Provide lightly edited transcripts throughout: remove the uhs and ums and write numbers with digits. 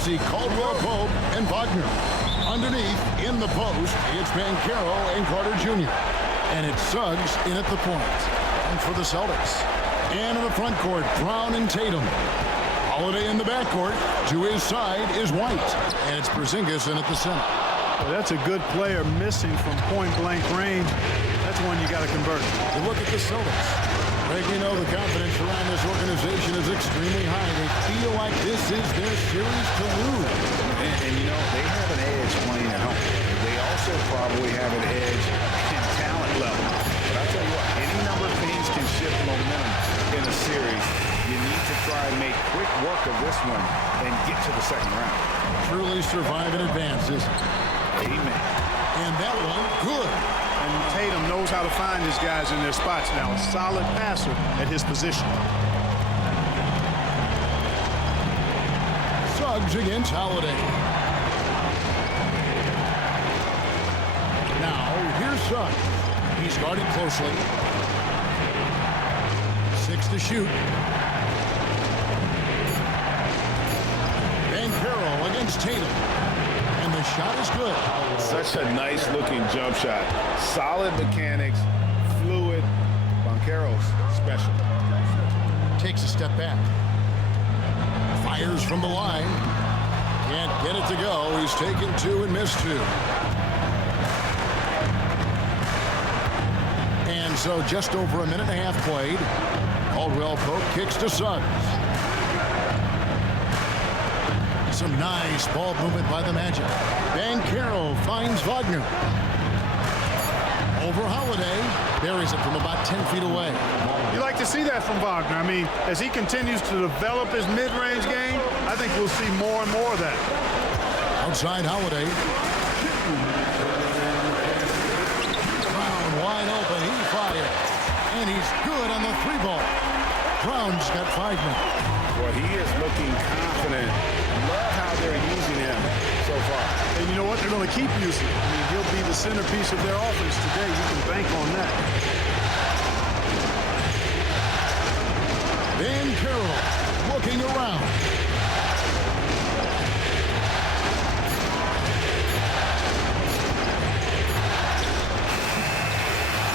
see Caldwell Pope and Wagner. Underneath, in the post, it's Banchero and Carter Jr. And it's Suggs in at the point. And for the Celtics. And in the front court, Brown and Tatum. Holiday in the backcourt. To his side is White. And it's Porzingis in at the center. Well, that's a good player missing from point-blank range. That's one you got to convert. You look at the Celtics. Greg, we know the confidence around this organization is extremely high. They feel like this is their series to lose. And you know, they have an edge playing at home. They also probably have an edge in talent level. But I'll tell you what, any number of things can shift momentum in a series. You need to try and make quick work of this one and get to the second round. Truly survive and advance, isn't it? Amen. And that one, good. And Tatum knows how to find his guys in their spots now. A solid passer at his position. Suggs against Holiday. Now, here's Suggs. He's guarded closely. 6 to shoot. Banchero against Tatum. And the shot is good. Such a nice-looking jump shot. Solid mechanics, fluid. Banchero's special. Takes a step back. Fires from the line. Can't get it to go. He's taken 2 and missed 2. And so just over a minute and a half played. Caldwell Pope kicks to Suggs. Some nice ball movement by the Magic. Banchero finds Wagner. Over Holiday. Buries it from about 10 feet away. You like to see that from Wagner. I mean, as he continues to develop his mid-range game, I think we'll see more and more of that. Outside Holiday. Brown wide open. He fires. And he's good on the 3-ball. Brown's got 5 minutes. Well, he is looking confident. Love how they're using him so far. And you know what? They're going to keep using him. I mean, he'll be the centerpiece of their offense today. You can bank on that. Banchero looking around.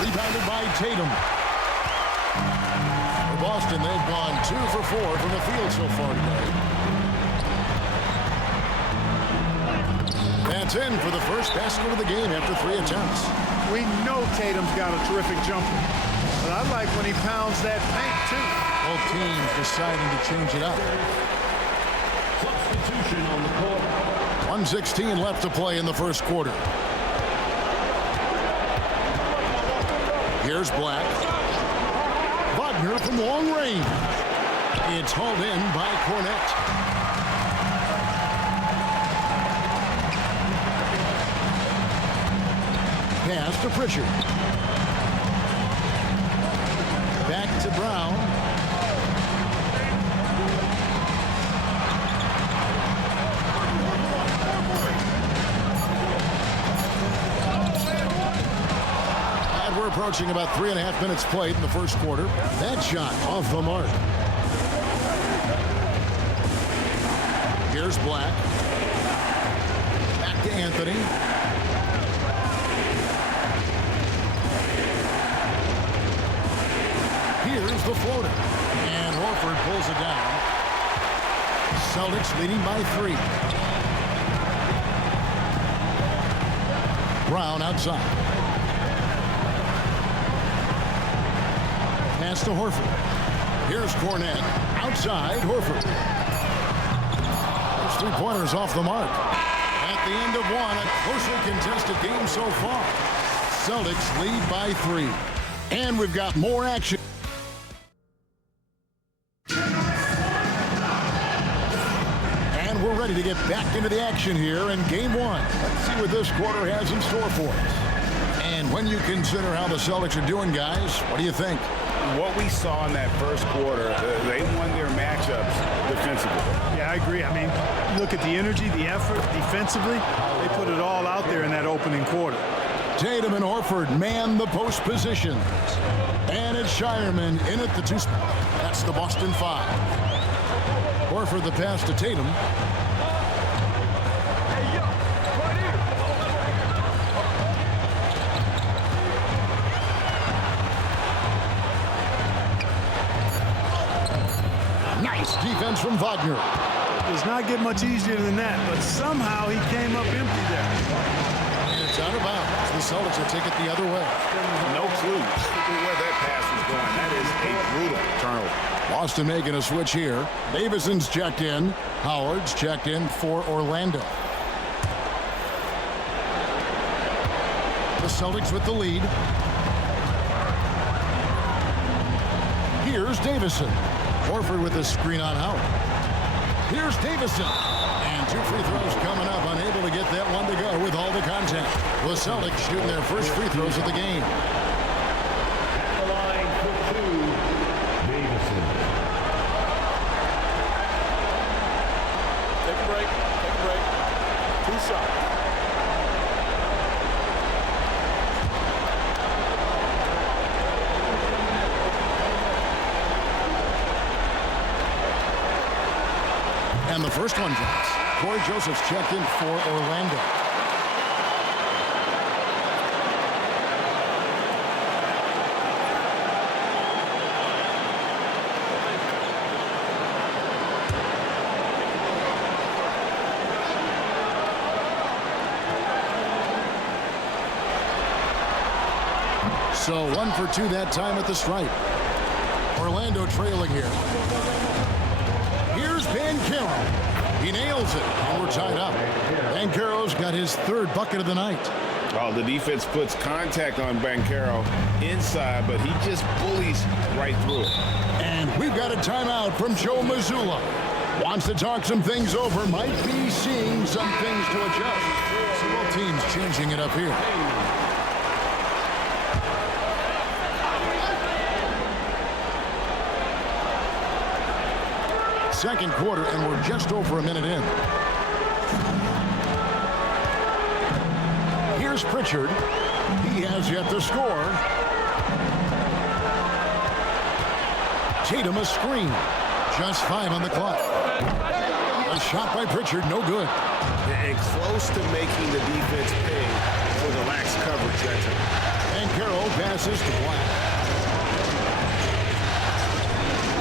Rebounded by Tatum. For Boston, they've gone 2 for 4 from the field so far today. That's in for the first basket of the game after 3 attempts. We know Tatum's got a terrific jumper, but I like when he pounds that paint, too. Both teams deciding to change it up. Substitution on the court. 1:16 left to play in the first quarter. Here's Black. Wagner from long range. It's hauled in by Cornette. Pass to Pritchard. Back to Brown. And we're approaching about 3.5 minutes played in the first quarter. That shot off the mark. Here's Black. Back to Anthony. Here's the floater. And Horford pulls it down. Celtics leading by 3. Brown outside. Pass to Horford. Here's Cornette. Outside, Horford. Those 3-pointers off the mark. At the end of one, a closely contested game so far. Celtics lead by 3. And we've got more action. And we're ready to get back into the action here in game 1. Let's see what this quarter has in store for us. And when you consider how the Celtics are doing, guys, what do you think? What we saw in that first quarter, they won their matchups defensively. Yeah, I agree. I mean, look at the energy, the effort defensively. They put it all out there in that opening quarter. Tatum and Horford man the post positions. And it's Shireman in at the 2 spot. That's the Boston 5. Horford the pass to Tatum. from Wagner. Does not get much easier than that, but somehow he came up empty there. And it's out of bounds. The Celtics will take it the other way. No clue where that pass was going. That is a brutal turnover. Boston making a switch here. Davison's checked in. Howard's checked in for Orlando. The Celtics with the lead. Here's Davison. Horford with a screen on Howard. Here's Davison. And 2 free throws coming up. Unable to get that one to go with all the contact. The Celtics shooting their first free throws of the game. At the line for 2, Davison. Take a break. Take a break. 2 shots. And the first one drops. Corey Joseph's checked in for Orlando. So 1 for 2 that time at the stripe. Orlando trailing here. Here's Banchero. He nails it, and we're tied up. Banchero's got his 3rd bucket of the night. Oh, the defense puts contact on Banchero inside, but he just bullies right through it. And we've got a timeout from Joe Mazzulla. Wants to talk some things over. Might be seeing some things to adjust. So both teams changing it up here. Second quarter, and we're just over a minute in. Here's Pritchard. He has yet to score. Tatum a screen. Just 5 on the clock. A shot by Pritchard, no good. And close to making the defense pay for the lax coverage that time. And Carroll passes to Black.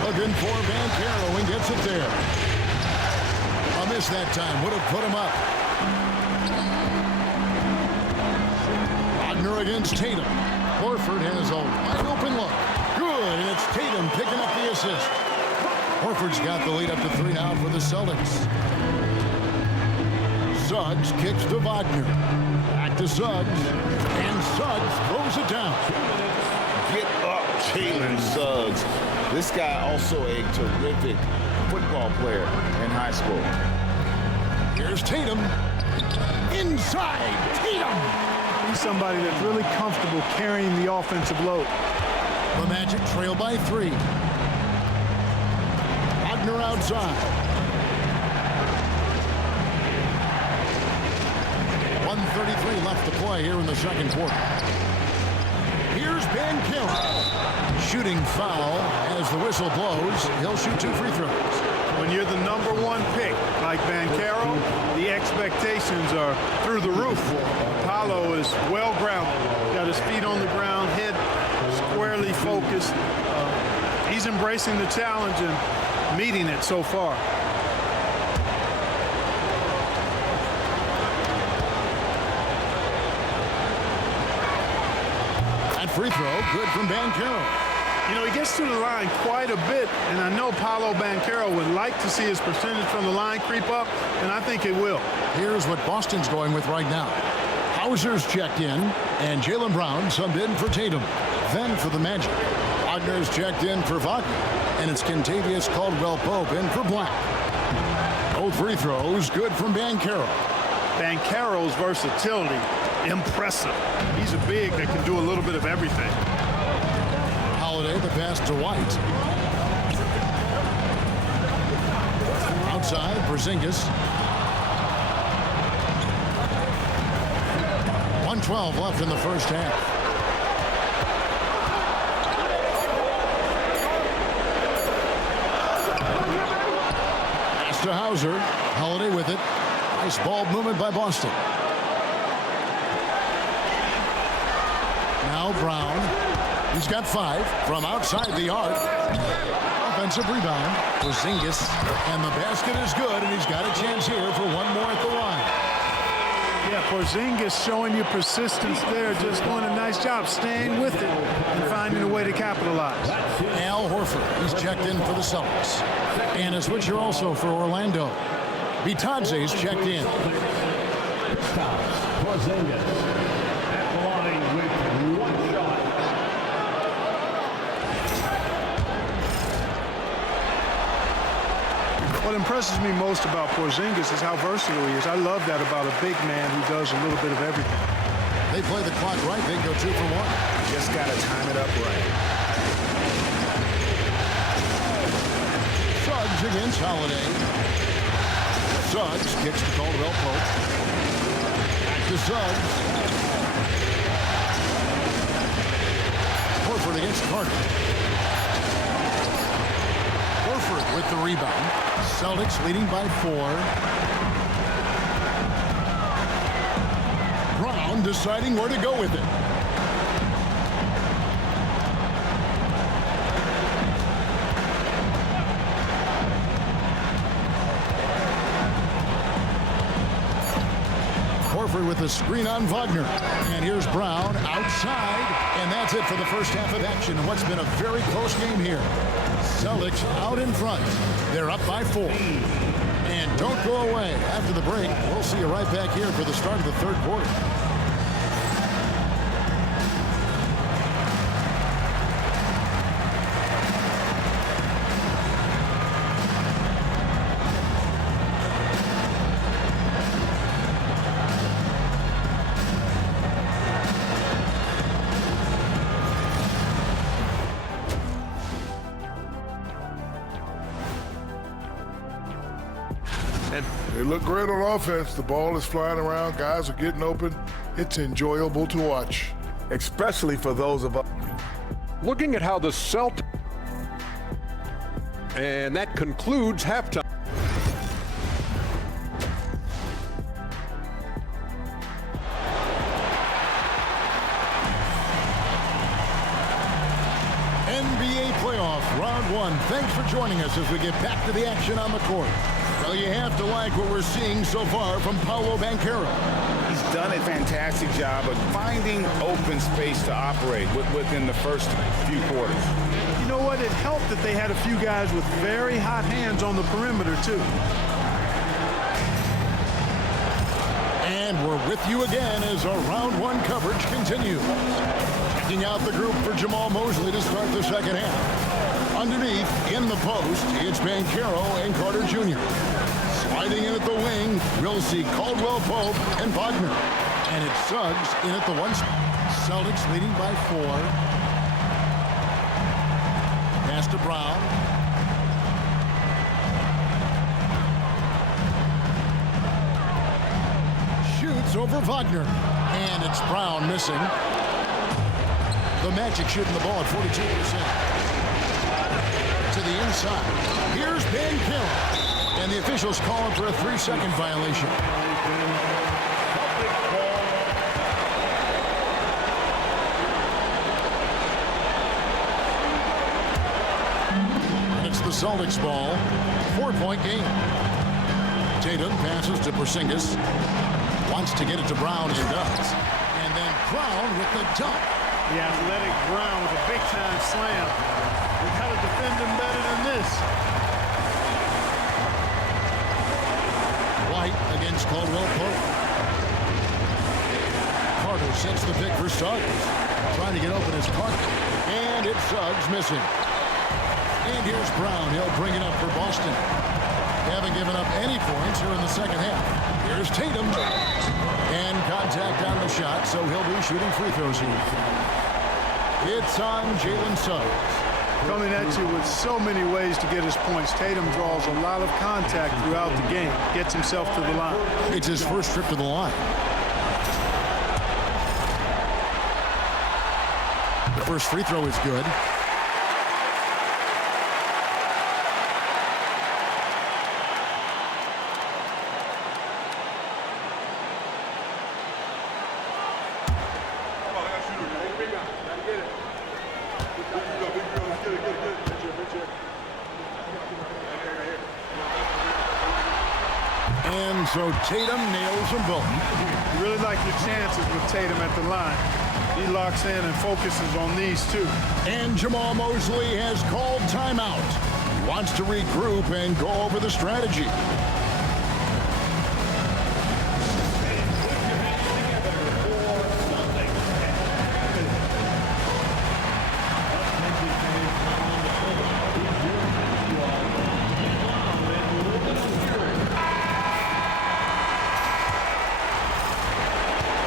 Looking for Banchero and gets it there. A miss that time. Would have put him up. Wagner against Tatum. Horford has a wide open look. Good, and it's Tatum picking up the assist. Horford's got the lead up to 3 now for the Celtics. Suggs kicks to Wagner. Back to Suggs. And Suggs throws it down. Get up, Jalen Suggs. This guy also a terrific football player in high school. Here's Tatum. Inside, Tatum. He's somebody that's really comfortable carrying the offensive load. The Magic trail by 3. Wagner outside. 1:33 left to play here in the second quarter. Here's Banchero. Shooting foul as the whistle blows. He'll shoot 2 free throws. When you're the #1 pick, like Banchero, the expectations are through the roof. Paolo is well-grounded. Got his feet on the ground, head squarely focused. He's embracing the challenge and meeting it so far. That free throw, good from Banchero. You know, he gets to the line quite a bit, and I know Paolo Banchero would like to see his percentage from the line creep up, and I think it will. Here's what Boston's going with right now. Hauser's checked in, and Jaylen Brown subbed in for Tatum. Then for the Magic, Wagner's checked in for Wagner, and it's Kentavious Caldwell-Pope in for Black. Both free throws good from Banchero. Banchero's versatility, impressive. He's a big that can do a little bit of everything. Holiday, the pass to White. Outside, Porzingis. 1:12 left in the first half. Pass to Hauser. Holiday with it. Nice ball movement by Boston. Now Brown. He's got 5 from outside the arc. A Offensive rebound. Porzingis. And the basket is good, and he's got a chance here for one more at the line. Yeah, Porzingis showing you persistence there, just doing a nice job staying with it and finding a way to capitalize. Al Horford, he's checked in for the Celtics. And a switcher also for Orlando. Bitadze's checked in. Porzingis at the line with one shot. What impresses me most about Porzingis is how versatile he is. I love that about a big man who does a little bit of everything. They play the clock right. They go 2 for 1. Just got to time it up right. Suggs against Holiday. Suggs kicks to Caldwell Pope. Back to Suggs. Horford against Carter. Horford with the rebound. Celtics leading by 4. Brown deciding where to go with it. Horford with the screen on Wagner. And here's Brown outside. And that's it for the first half of action. What's been a very close game here. Celtics out in front. They're up by 4. And don't go away. After the break, we'll see you right back here for the start of the third quarter. They look great on offense. The ball is flying around. Guys are getting open. It's enjoyable to watch. Especially for those of us. Looking at how the Celtics, and that concludes halftime. NBA playoff round 1. Thanks for joining us as we get back to the action on the court. Well, you have to like what we're seeing so far from Paolo Banchero. He's done a fantastic job of finding open space to operate within the first few quarters. You know what? It helped that they had a few guys with very hot hands on the perimeter, too. And we're with you again as our round 1 coverage continues. Checking out the group for Jamal Mosley to start the second half. Underneath, in the post, it's Banchero and Carter Jr. Sliding in at the wing, we'll see Caldwell Pope and Wagner. And it's Suggs in at the 1 spot. Celtics leading by 4. Pass to Brown. Shoots over Wagner. And it's Brown missing. The Magic shooting the ball at 42%. To the inside. Here's Banchero. And the officials calling for a 3-second violation. And it's the Celtics ball. 4-point game. Tatum passes to Porzingis. Wants to get it to Brown and does. And then Brown with the dunk. The athletic Brown with a big-time slam. We got to defend him better than this. White against Caldwell Pope. Carter sets the pick for Suggs. Trying to get open his Carter. And it's Suggs missing. And here's Brown. He'll bring it up for Boston. They haven't given up any points here in the second half. Here's Tatum. And contact on the shot, so he'll be shooting free throws here. It's on Jalen Suggs. Coming at you with so many ways to get his points. Tatum draws a lot of contact throughout the game. Gets himself to the line. It's his first trip to the line. The first free throw is good. And so Tatum nails them both. You really like your chances with Tatum at the line. He locks in and focuses on these two. And Jamal Mosley has called timeout. He wants to regroup and go over the strategy.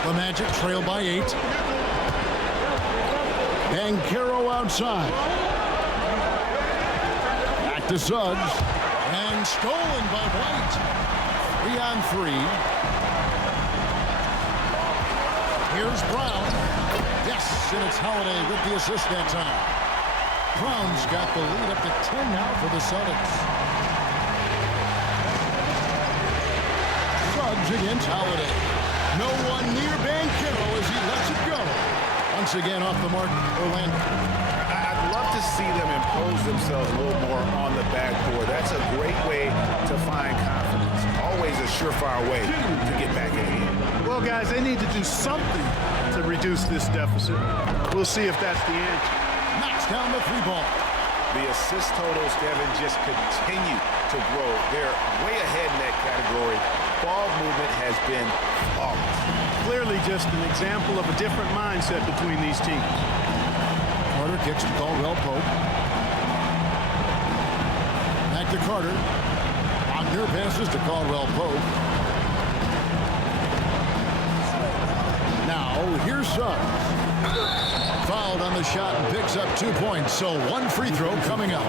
The Magic trail by 8. Banchero outside. Back to Suggs. And stolen by White. 3-on-3. Here's Brown. Yes, and it's Holiday with the assist that time. Brown's got the lead up to 10 now for the Celtics. Suggs against Holiday. No one near Banchero as he lets it go. Once again off the mark, Orlando. I'd love to see them impose themselves a little more on the backboard. That's a great way to find confidence. Always a surefire way to get back in the game. Well, guys, they need to do something to reduce this deficit. We'll see if that's the answer. Knocks down the 3-ball. The assist totals, Devin, just continue to grow. They're way ahead in that category. Ball movement has been flawless. Clearly just an example of a different mindset between these teams. Carter kicks to Caldwell Pope. Back to Carter. Wagner passes to Caldwell Pope. Now, here's Suggs. Fouled on the shot and picks up 2 points. So 1 free throw coming up.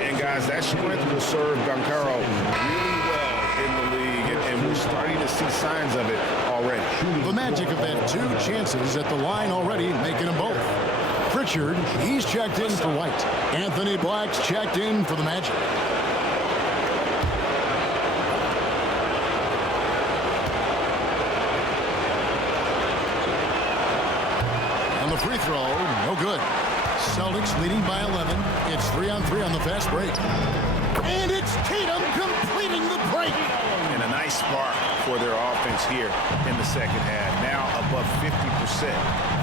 And guys, that strength will serve Banchero really well in the league, and we're starting to see signs of it already. The Magic have had 2 chances at the line already, making them both. Pritchard, he's checked in for White. Anthony Black's checked in for the Magic. And the free throw, no good. Celtics leading by 11. It's 3-on-3 on the fast break. And it's Tatum completing the break. And a nice spark for their offense here in the second half. Now above 50%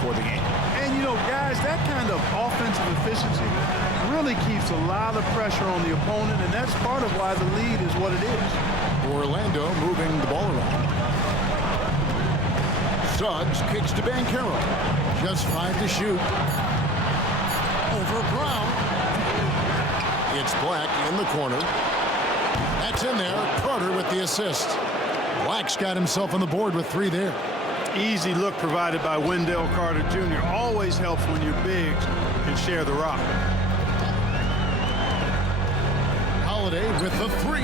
for the game. And, you know, guys, that kind of offensive efficiency really keeps a lot of pressure on the opponent, and that's part of why the lead is what it is. Orlando moving the ball around. Suggs kicks to Banchero. Just 5 to shoot. Over Brown. It's Black in the corner. That's in there. Carter with the assist. Black's got himself on the board with 3 there. Easy look provided by Wendell Carter Jr. Always helps when your bigs can share the rock. Holiday with the 3.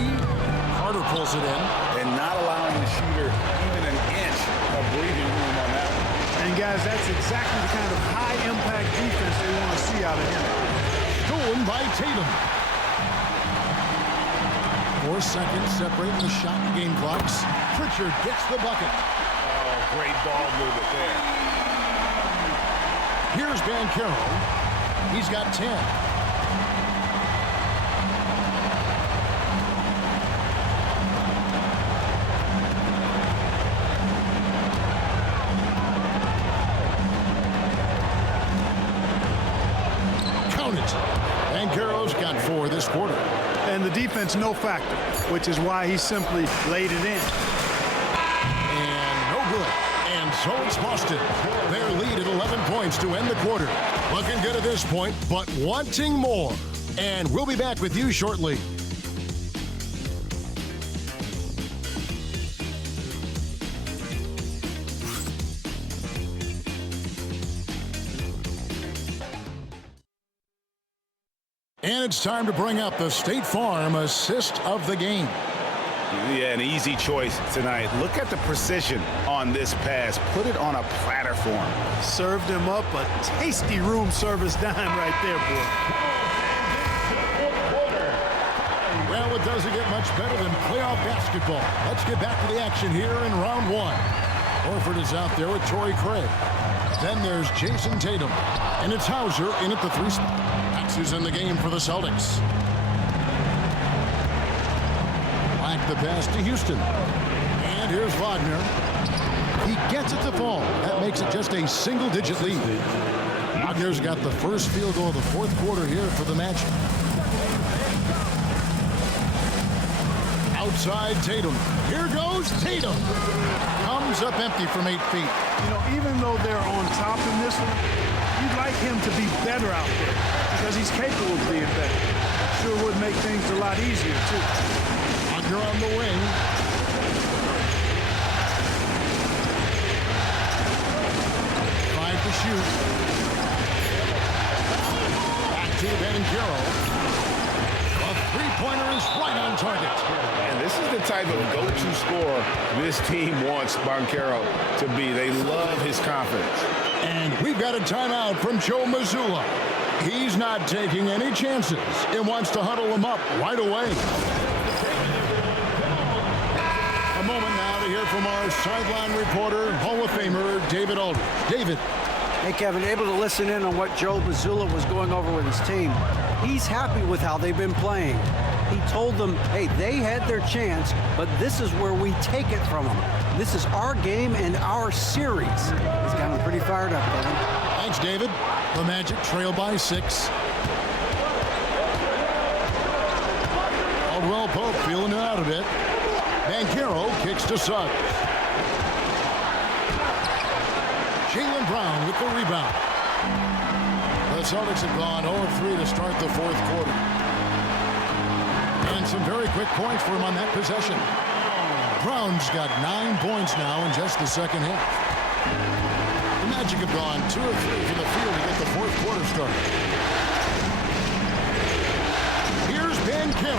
Carter pulls it in. And not allowing the shooter even an inch of breathing room on that one. And guys, that's exactly the kind of high-impact defense they want to see out of him. Stolen by Tatum. 4 seconds separating the shot and game clocks. Pritchard gets the bucket. Oh, great ball movement there. Here's Banchero. He's got 10. Count it. Banchero's got 4 this quarter. And the defense, no factor, which is why he simply laid it in. And no good. And so it's Boston. Their lead at 11 points to end the quarter. Looking good at this point, but wanting more. And we'll be back with you shortly. And it's time to bring up the State Farm assist of the game. Yeah, an easy choice tonight. Look at the precision on this pass. Put it on a platter for him. Served him up a tasty room service dime right there, boy. Well, it doesn't get much better than playoff basketball. Let's get back to the action here in round 1. Horford is out there with Torrey Craig. Then there's Jason Tatum. And it's Hauser in at the 3 spot. That's who's in the game for the Celtics. Black the pass to Houston. And here's Wagner. He gets it to fall. That makes it just a single-digit lead. Wagner's got the first field goal of the fourth quarter here for the Magic. Outside Tatum. Here goes Tatum. Comes up empty from 8 feet. You know, even though they're on top in this one, you'd like him to be better out there because he's capable of being better. Sure would make things a lot easier, too. Wagner on the wing. To shoot. Back to Banchero. A three-pointer is right on target. And this is the type of go-to scorer this team wants Banchero to be. They love his confidence. And we've got a timeout from Joe Mazzulla. He's not taking any chances and wants to huddle him up right away. A moment now to hear from our sideline reporter, Hall of Famer David Aldridge. David. Hey, Kevin, able to listen in on what Joe Mazzulla was going over with his team. He's happy with how they've been playing. He told them, hey, they had their chance, but this is where we take it from them. This is our game and our series. He's got them pretty fired up, Kevin. Thanks, David. The Magic trail by 6. Caldwell Pope feeling it out a bit. Banchero kicks to Suggs. Jaylen Brown with the rebound. The Celtics have gone 0-3 to start the fourth quarter. And some very quick points for him on that possession. Brown's got 9 points now in just the second half. The Magic have gone 2 of 3 from the field to get the fourth quarter started. Here's Banchero.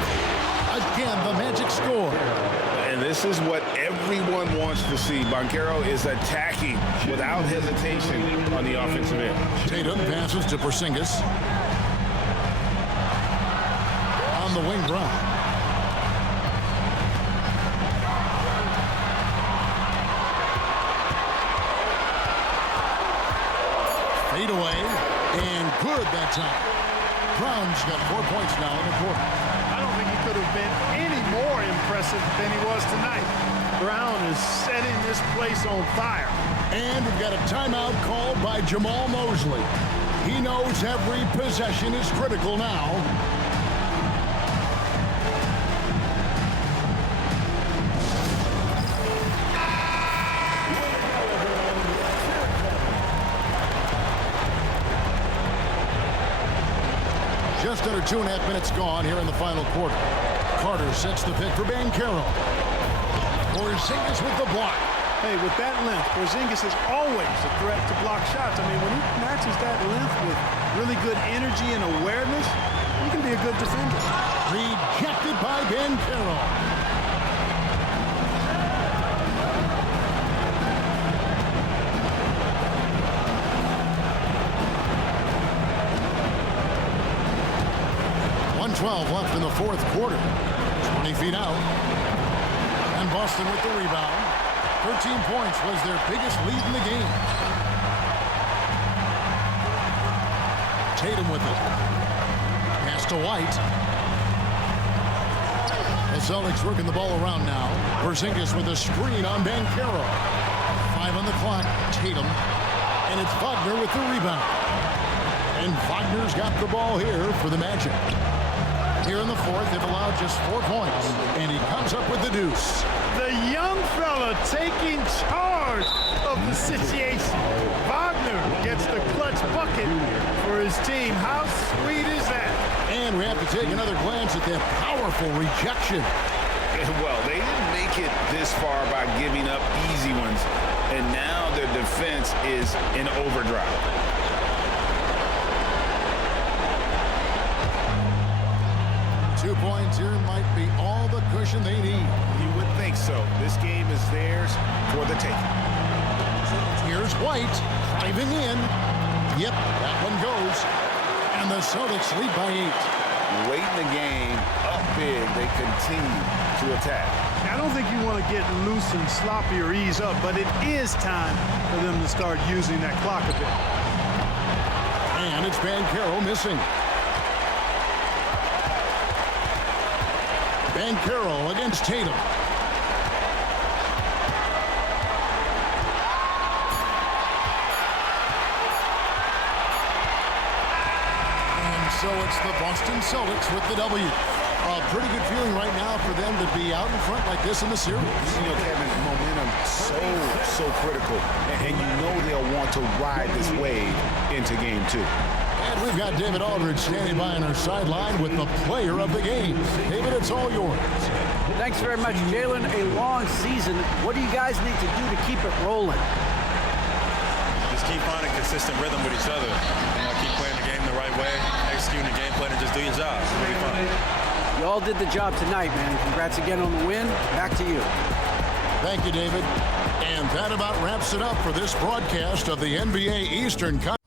Again, the Magic score. And this is what everyone wants to see. Banchero is attacking without hesitation on the offensive end. Tatum passes to Porzingis. On the wing, Brown. Fade away, and good that time. Brown's got 4 points now in the quarter. I don't think he could have been any more impressive than he was tonight. Brown is setting this place on fire. And we've got a timeout called by Jamal Mosley. He knows every possession is critical now. Just under 2.5 minutes gone here in the final quarter. Carter sets the pick for Banchero. Porzingis with the block. Hey, with that length, Porzingis is always a threat to block shots. I mean, when he matches that length with really good energy and awareness, he can be a good defender. Rejected by Banchero. Left in the fourth quarter. 20 feet out. And Boston with the rebound. 13 points was their biggest lead in the game. Tatum with it. Pass to White. The Celtics working the ball around now. Porzingis with a screen on Banchero. 5 on the clock. Tatum. And it's Wagner with the rebound. And Wagner's got the ball here for the Magic. Here in the fourth, they've allowed just 4 points, and he comes up with the deuce. The young fella taking charge of the situation. Wagner gets the clutch bucket for his team. How sweet is that? And we have to take another glance at that powerful rejection. Well, they didn't make it this far by giving up easy ones, and now their defense is in overdrive. 2 points here might be all the cushion they need. You would think so. This game is theirs for the taking. Here's White driving in. Yep, that one goes. And the Celtics lead by 8. Late in the game, up big, they continue to attack. I don't think you want to get loose and sloppy or ease up, but it is time for them to start using that clock a bit. And it's Banchero missing. Banchero against Tatum. So it's the Boston Celtics with the W. A pretty good feeling right now for them to be out in front like this in the series. You know, Kevin, momentum so critical. And you know they'll want to ride this wave into game 2. And we've got David Aldridge standing by on our sideline with the player of the game. David, it's all yours. Thanks very much, Jalen. A long season. What do you guys need to do to keep it rolling? Just keep finding consistent rhythm with each other. Keep playing the game the right way, executing the game plan, and just do your job. It'll be fun. You all did the job tonight, man. Congrats again on the win. Back to you. Thank you, David. And that about wraps it up for this broadcast of the NBA Eastern Conference.